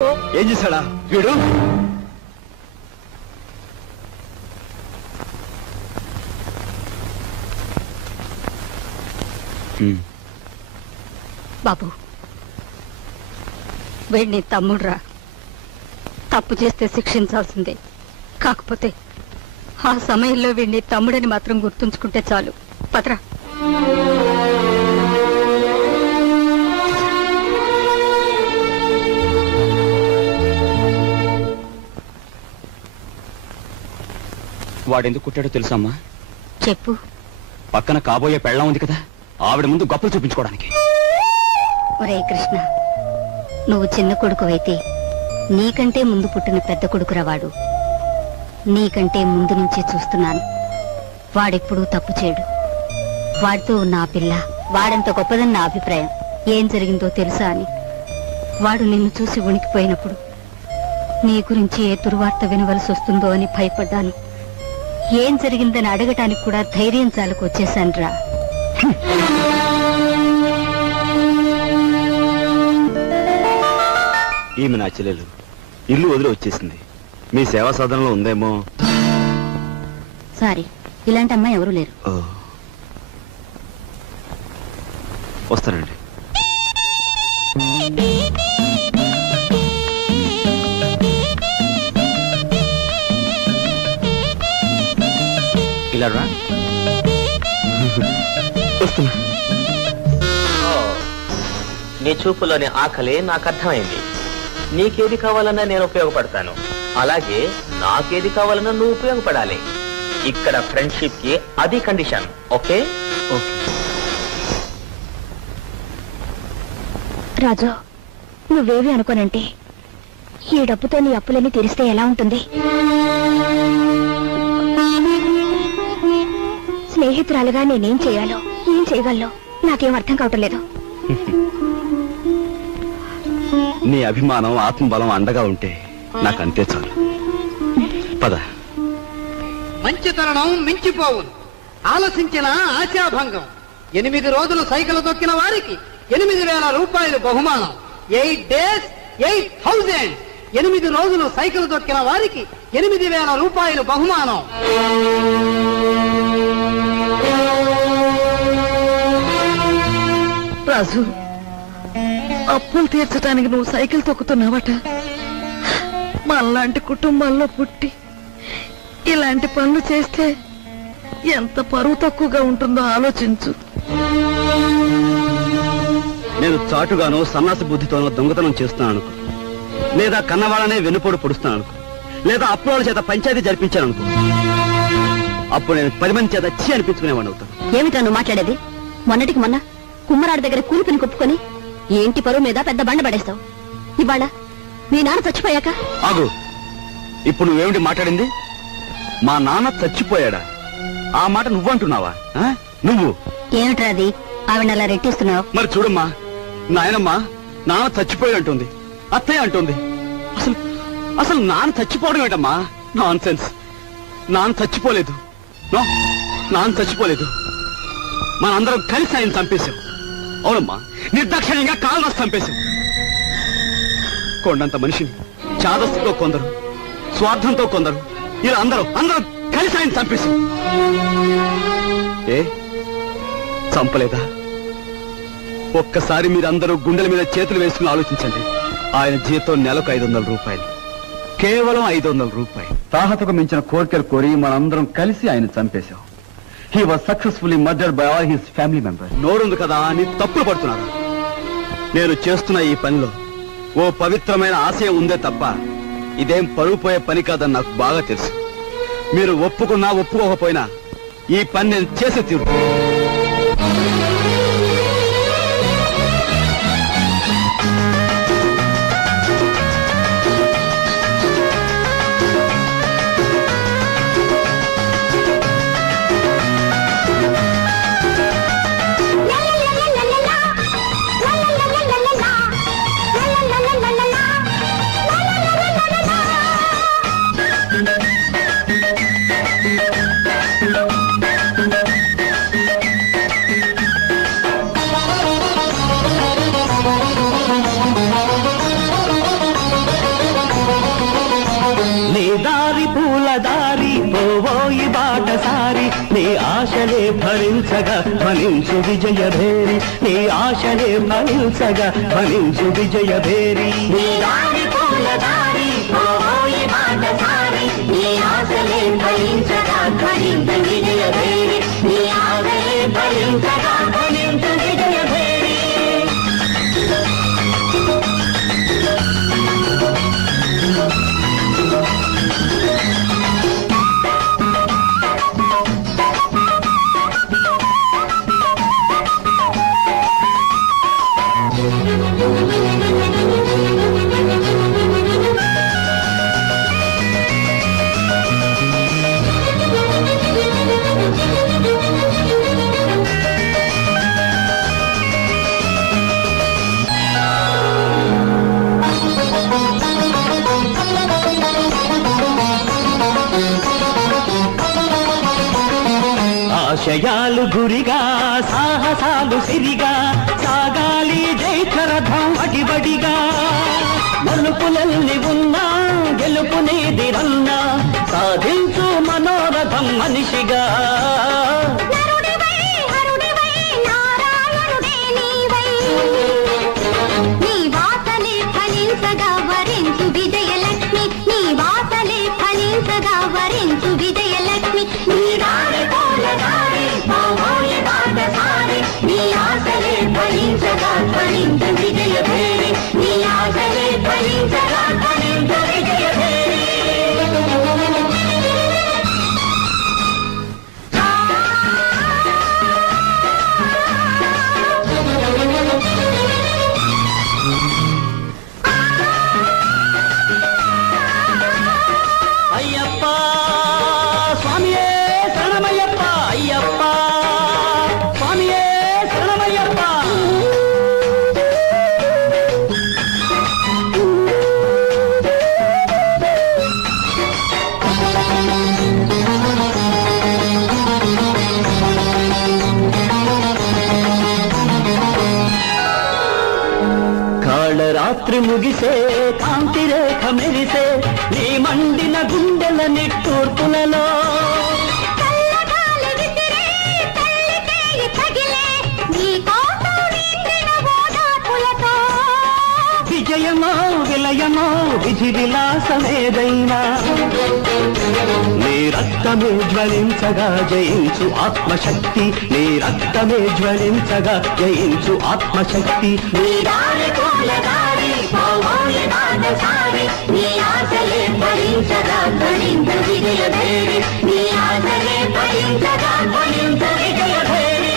ఏం చేశాడా వీడు? బాబు, వీడిని తమ్ముడురా. తప్పు చేస్తే శిక్షించాల్సిందే. కాకపోతే ఆ సమయంలో వీడిని తమ్ముడని మాత్రం గుర్తుంచుకుంటే చాలు. పదరా. వాడెందుకు కుట్టాడో తెలుసమ్మా? చెప్పు. పక్కన కాబోయే పెళ్ళం ఉంది కదా, ఆవిడ ముందు గొప్పలు చూపించుకోవడానికి. ఒరే కృష్ణ, నువ్వు చిన్న కొడుకువైతే నీకంటే ముందు పుట్టిన పెద్ద కొడుకురా వాడు. నీకంటే ముందు నుంచే చూస్తున్నాను. వాడెప్పుడూ తప్పు చేయడు. వాడితో ఉన్న ఆ పిల్ల వాడంత గొప్పదని నా అభిప్రాయం. ఏం జరిగిందో తెలుసా అని వాడు నిన్ను చూసి వణికిపోయినప్పుడు నీ గురించి ఏ దుర్వార్త వినవలసి వస్తుందో అని భయపడ్డాను. ఏం జరిగిందని అడగటానికి కూడా ధైర్యం చాలకు వచ్చేశానురా. ఈమె నా చెల్లెలు ఇల్లు వదిలి వచ్చేసింది. మీ సేవా సాధనలో ఉందేమో. సారీ, ఇలాంటి అమ్మాయి ఎవరూ లేరు. వస్తానండి. ఇలా రా. వస్తున్నా. నీ చూపులోని ఆకలి నాకు అర్థమైంది. నీకేది కావాలన్నా నేను ఉపయోగపడతాను, అలాగే నాకేది కావాలన్నా నువ్వు ఉపయోగపడాలి. ఇక్కడ ఫ్రెండ్షిప్ కి అది కండిషన్. ఓకే? రాజు, నువ్వేవి అనుకోనంటే ఈ డబ్బుతో నీ అప్పులన్నీ తీరిస్తే ఎలా ఉంటుంది? స్నేహితురాలుగా నేనేం చేయాలో, ఏం చేయగలను నాకేం అర్థం కావటం లేదు. నీ అభిమానం, ఆత్మబలం అండగా ఉంటే నాకు అంతే చాలు. పద. మంచి తరుణం మించిపోవును, ఆలసించిన ఆశాభంగం. 8 రోజులు సైకిల్ తొక్కిన వారికి 8,000 రూపాయలు బహుమానం. 8 days 8,000. 8 రోజులు సైకిల్ తొక్కిన వారికి 8,000 రూపాయలు బహుమానం. రాజు, అప్పులు తీర్చడానికి నువ్వు సైకిల్ తొక్కుతున్నావట. మనలాంటి కుటుంబాల్లో పుట్టి ఇలాంటి పనులు చేస్తే ఎంత పరువు తక్కువగా ఉంటుందో ఆలోచించు. నేను చాటుగానో సన్నాసి బుద్ధితోనో దొంగతనం చేస్తున్నాను అనుకో, లేదా కన్నవాళ్ళనే వెన్నుపోటు పొడుస్తున్నాను అనుకో, లేదా అప్పుల చేత పంచాయతీ జరిపించాను అనుకో, అప్పుడు నేను 10 మంది చేత చీ అనిపించుకునేవాడిని అవుతాను. ఏమిటా నువ్వు మాట్లాడేది? మొన్నటికి మొన్న కుమ్మరాడి దగ్గర కూలిపిని కొప్పుకొని ఏంటి పరువు మీద పెద్ద బండ పడేస్తావు. ఇవాళ మీ నాన్న చచ్చిపోయాక ఆగు. ఇప్పుడు నువ్వేమిటి మాట్లాడింది? మా నాన్న చచ్చిపోయాడా? ఆ మాట నువ్వంటున్నావా? నువ్వు ఏమిట్రా అది? ఆవిడ అలా రెట్టిస్తున్నావు. మరి చూడమ్మా, నాయనమ్మా నాన్న చచ్చిపోయి అంటుంది, అత్తయ్య అంటుంది. అసలు అసలు నాన్న చచ్చిపోవడం ఏంటమ్మా? Non sense. నాన్న చచ్చిపోలేదు. నాన్న చచ్చిపోలేదు. మనందరం కలిసి ఆయన చంపేశాం. అవునమ్మా, నిర్దాక్షిణ్యంగా కాలు రాసి చంపేశాం. కొండంత మనిషిని చాదస్తుతో కొందరు, స్వార్థంతో కొందరు, ఇలా అందరూ కలిసి ఆయన చంపేశాం. ఏ చంపలేదా? ఒక్కసారి మీరందరూ గుండెల మీద చేతులు వేసుకుని ఆలోచించండి. ఆయన జీతం నెలకు 500 రూపాయలు, కేవలం 500 రూపాయలు. తాహతకు మించిన కోరికలు కోరి మనందరం కలిసి ఆయన చంపేశాం. He was successfully murdered by all his family members. నోరుంది కదా అని తప్పులు పడుతున్నారు. నేను చేస్తున్న ఈ పనిలో ఓ పవిత్రమైన ఆశయం ఉందే తప్ప ఇదేం పరువు పోయే పని కాదని నాకు బాగా తెలుసు. మీరు ఒప్పుకున్నా ఒప్పుకోకపోయినా ఈ పని నేను చేసే తీరు. ఫలించగా ఫలించు విజయ భేరి నీ ఆశలే ఫలించగా ఫలించు విజయ భేరి నీ దారి పూల దారి పోయి మాట సారి నీ ఆశలే ఫలించగా ఫలించు విజయ భేరి నీ ఆశలే ఫలించగా ఫలించు విజయ భేరి ఆశయాలు గురిగా సాహసాలు సిరిగా సాగాలి జైత్రరథం అడిబడిగా మలుపులల్ని ఉన్నా గెలుపునేదిరన్నా సాధించు మనోరథం మనిషిగా నీ వాసలే ఫలించగా వరించు విజయలక్ష్మి నీ వాసలే ఫలించగా వరించు విజయలక్ష్మి నీ దారి పూల దారి పోయి మాట సారి నీ ఆశలే ఫలించగా ఫలించు విజయ భేరి నీ ఆశలే ఫలించగా ఫలించు విజయ భేరి అయ్యప్ప స్వామియే శరణమయ్యప్ప అయ్యప్ప స్వామియే శరణమయ్యప్ప కాళరాత్రి ముగిసే కాంతి రేఖ మెరిసే నీ మండిన గుండెల నిట్టూర్పులలో విజయమో విలయమో విధి విలాసమేదైనా నీ రక్తమే జ్వలించగా జయించు ఆత్మశక్తి నీ రక్తమే జ్వలించగా జయించు ఆత్మశక్తి నీ దారి పూల దారి పోయి మాట సారి నీ ఆశలే ఫలించగా ఫలించు విజయ భేరి నీ ఆశలే ఫలించగా ఫలించు విజయ భేరి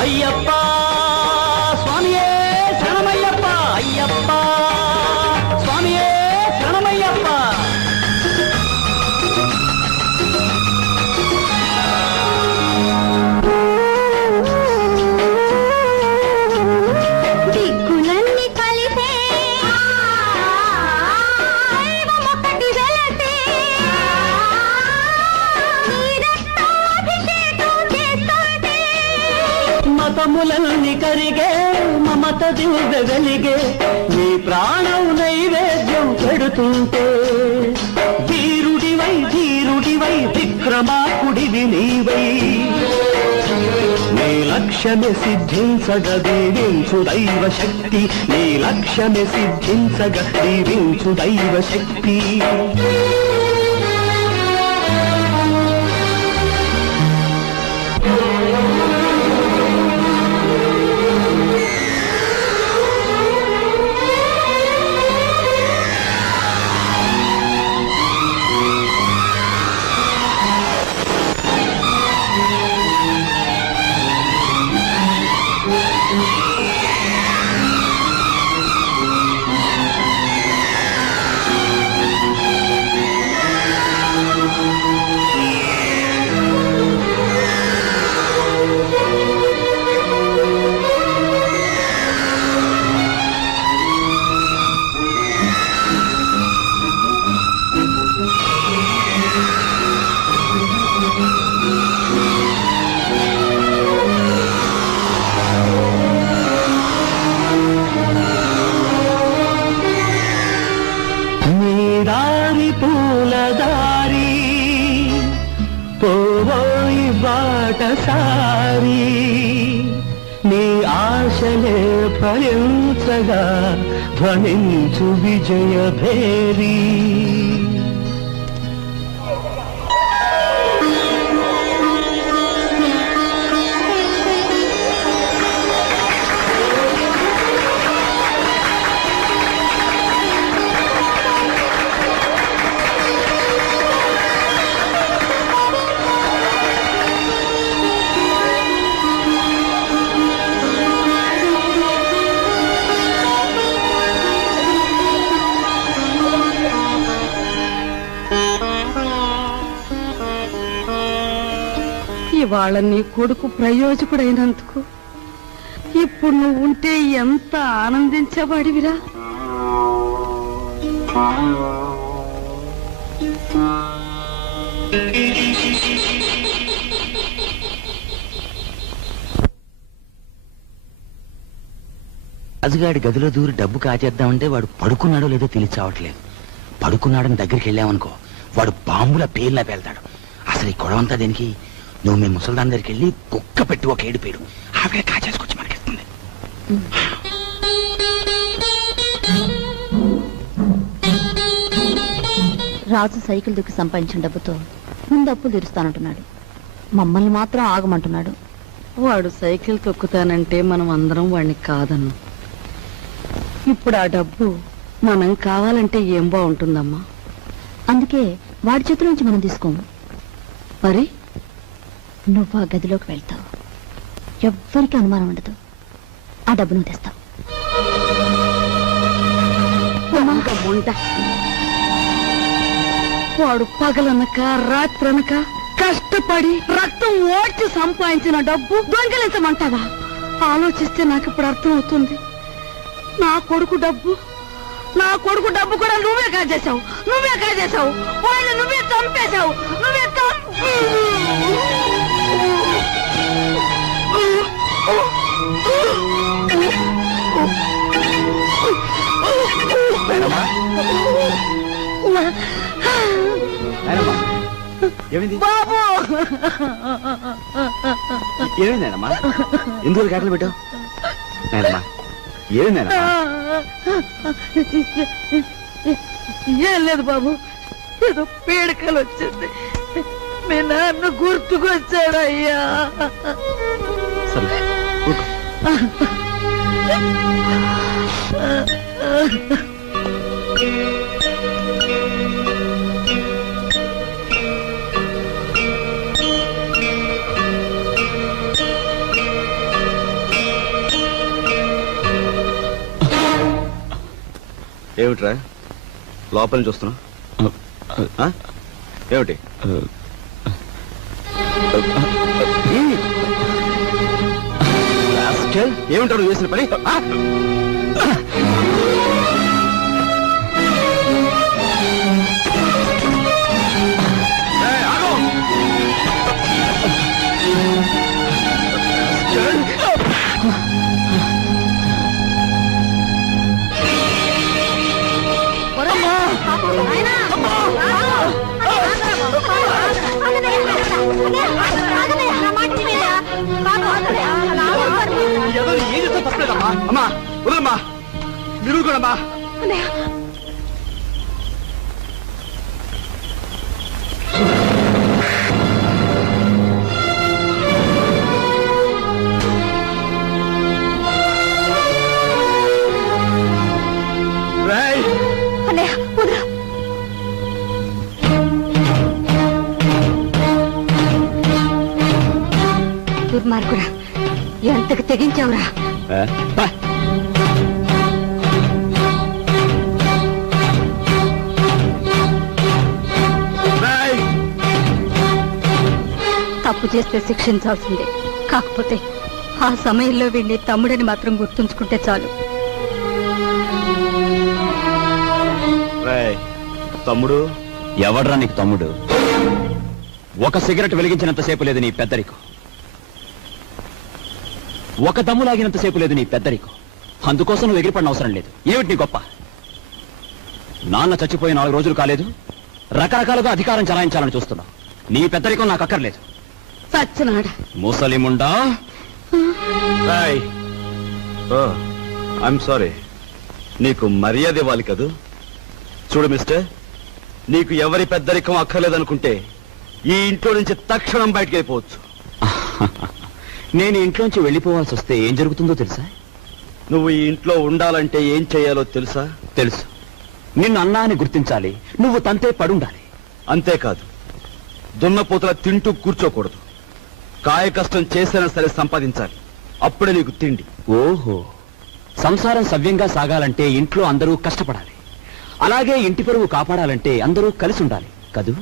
అయ్యప్ప స్వామియే శరణమయ్యప్ప అయ్యప్ప స్వామియే శరణమయ్యప్ప దిక్కులన్నీ కలిసే ఒకటి వెలసే నీరక్తాభిషేకం చేస్తుంటే మతములన్నీ కరిగే మమత దివ్య వెలిగే నీ ప్రాణం నైవేద్యం పెడుతుంటే ధీరుడివై విక్రమాకుడివి నీవై నీ లక్ష్యమే సిద్ధించగ దీవించు దైవ శక్తి నీ లక్ష్యమే సిద్ధించగ దీవించు దైవ శక్తి పూలదారి పోవోయి బాటసారి నీ ఆశలే ఫలించగా ధ్వనించు విజయ భేరీ ఇవాళ నీ కొడుకు ప్రయోజకుడైనందుకు ఇప్పుడు నువ్వు ఉంటే ఎంత ఆనందించేవాడివిరా. రాజుగాడి గదిలో దూరి డబ్బు కాచేద్దామంటే వాడు పడుకున్నాడో లేదో తెలియచావట్లేదు. పడుకున్నాడని దగ్గరికి వెళ్ళామనుకో వాడు బాంబుల పేర్లా పేల్తాడు. అసలు ఈ గొడవంతా దేనికి? నువ్వు మీ ముసల్దాన్ దగ్గరికి వెళ్ళి కుక్క పెట్టి ఒక ఏడుపేడు ఆవిడ కాచేసుకొచ్చి మనకిస్తుంది. రాజు సైకిల్ దుక్కి సంపాదించిన డబ్బుతో ముందు అప్పులు తీరుస్తానంటున్నాడు. మమ్మల్ని మాత్రం ఆగమంటున్నాడు. వాడు సైకిల్ తొక్కుతానంటే మనం అందరం వాడిని కాదన్నాం. ఇప్పుడు ఆ డబ్బు మనం కావాలంటే ఏం బాగుంటుందమ్మా? అందుకే వాడి చేతుల నుంచి మనం తీసుకోము. మరి నువ్వు ఆ గదిలోకి వెళ్తావు, ఎవ్వరికి అనుమానం ఉండదు. ఆ డబ్బు నువ్వు తెస్తావు. వాడు పగలనక రాత్రనక కష్టపడి రక్తం ఓడ్చి సంపాదించిన డబ్బు దొంగిలించమంటావా? ఆలోచిస్తే నాకు ఇప్పుడు అర్థం అవుతుంది. నా కొడుకు డబ్బు కూడా నువ్వే కాజేశావు. వాళ్ళు నువ్వే చంపేశావు. బాబు ఏమైందేనమ్మా? ఎందుకు కేకలు పెట్టావు? నాయనమ్మా ఏమైందేనా? ఏం లేదు బాబు, ఏదో పీడకలు వచ్చింది. మీ నాన్న గుర్తుకొచ్చాడయ్యా. సరే ఏమిట్రా లోపల నుంచి వస్తున్నా? ఏమిటి ఏమిటారు చేసిన పని? అమ్మా వదలమ్మా, మీరు కూడా దుర్మార్గుడా, ఎంతకు తెగించావురా? తప్పు చేస్తే శిక్షించాల్సిందే. కాకపోతే ఆ సమయంలో వీడిని తమ్ముడని మాత్రం గుర్తుంచుకుంటే చాలు. తమ్ముడు ఎవడ్రా నీకు తమ్ముడు? ఒక సిగరెట్ వెలిగించినంతసేపు లేదు నీ పెద్దరికం, ఒక దమ్ము లాగినంతసేపు లేదు నీ పెద్దరికం. అందుకోసం నువ్వు ఎగిరిపడిన అవసరం లేదు. ఏమిటి నీ గొప్ప? నాన్న చచ్చిపోయి 4 రోజులు కాలేదు, రకరకాలుగా అధికారం చలాయించాలని చూస్తున్నావు. నీ పెద్దరికం నాకు అక్కర్లేదు. సచ్చినాడ ముసలిముండా. ఐఎమ్ సారీ, నీకు మర్యాద ఇవ్వాలి కదూ. చూడు మిస్టర్, నీకు ఎవరి పెద్దరికం అక్కర్లేదనుకుంటే ఈ ఇంట్లో నుంచి తక్షణం బయటకు వెళ్ళిపోవచ్చు. నేను ఇంట్లోంచి వెళ్ళిపోవాల్సి వస్తే ఏం జరుగుతుందో తెలుసా? నువ్వు ఈ ఇంట్లో ఉండాలంటే ఏం చేయాలో తెలుసా? తెలుసు. నిన్ను అన్నా అని గుర్తించాలి, నువ్వు తంతే పడుండాలి. అంతేకాదు, దున్నపోతుల తింటూ కూర్చోకూడదు. కాయ కష్టం చేసైనా సరే సంపాదించాలి, అప్పుడే నీకు తిండి. ఓహో, సంసారం సవ్యంగా సాగాలంటే ఇంట్లో అందరూ కష్టపడాలి. అలాగే ఇంటి పరువు కాపాడాలంటే అందరూ కలిసి ఉండాలి కదూ.